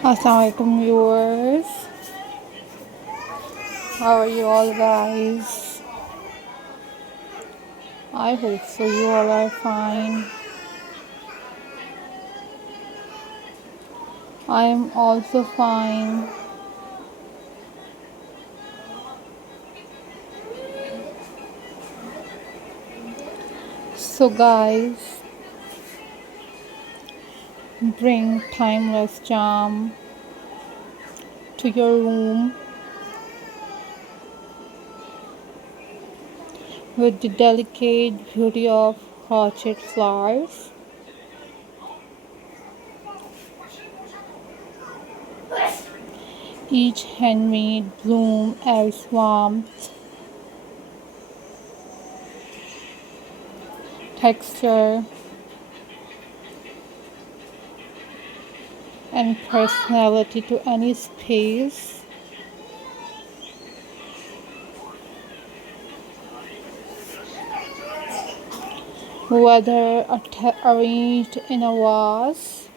Assalamualaikum viewers, how are you all guys? I hope so you all are fine. I am also fine. So guys, bring timeless charm to your room with the delicate beauty of crocheted flowers. Each handmade bloom adds warmth, texture, and personality to any space. Whether arranged in a vase,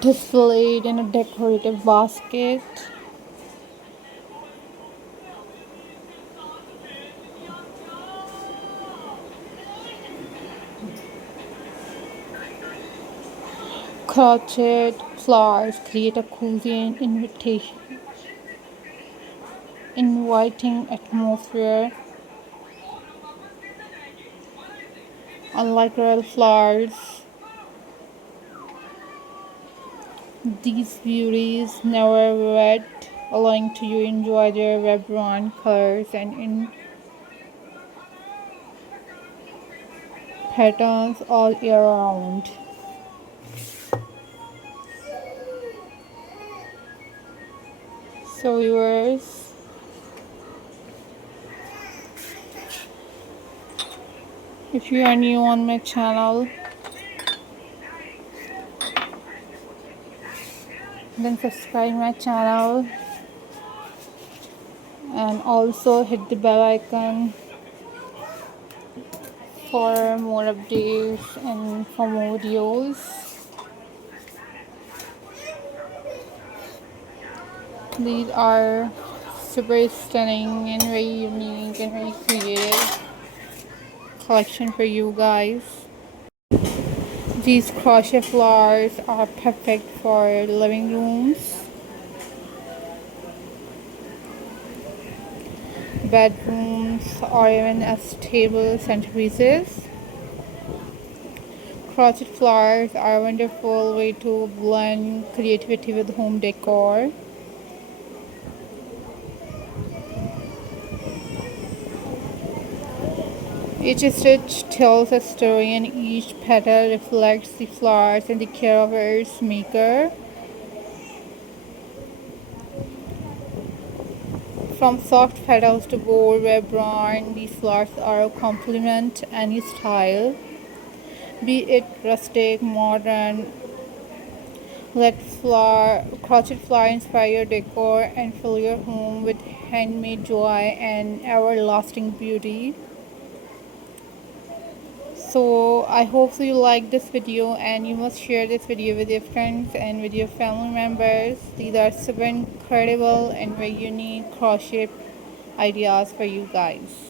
displayed in a decorative basket, crocheted flowers create a cozy and inviting atmosphere. Unlike real flowers, these beauties never wet, allowing to you enjoy their vibrant colors and in patterns all year round. So viewers, if you are new on my channel, then subscribe my channel and also hit the bell icon for more updates and for more videos. These are super stunning and very unique and very creative collection for you guys. These crochet flowers are perfect for living rooms, bedrooms, or even as table centerpieces. Crochet flowers are a wonderful way to blend creativity with home decor. Each stitch tells a story and each petal reflects the flowers and the care of its maker. From soft petals to bold vibrant, these flowers are a complement any style. Be it rustic, modern, let crochet flower inspire your decor and fill your home with handmade joy and everlasting beauty. So I hope you like this video and you must share this video with your friends and with your family members. These are super incredible and very unique crochet ideas for you guys.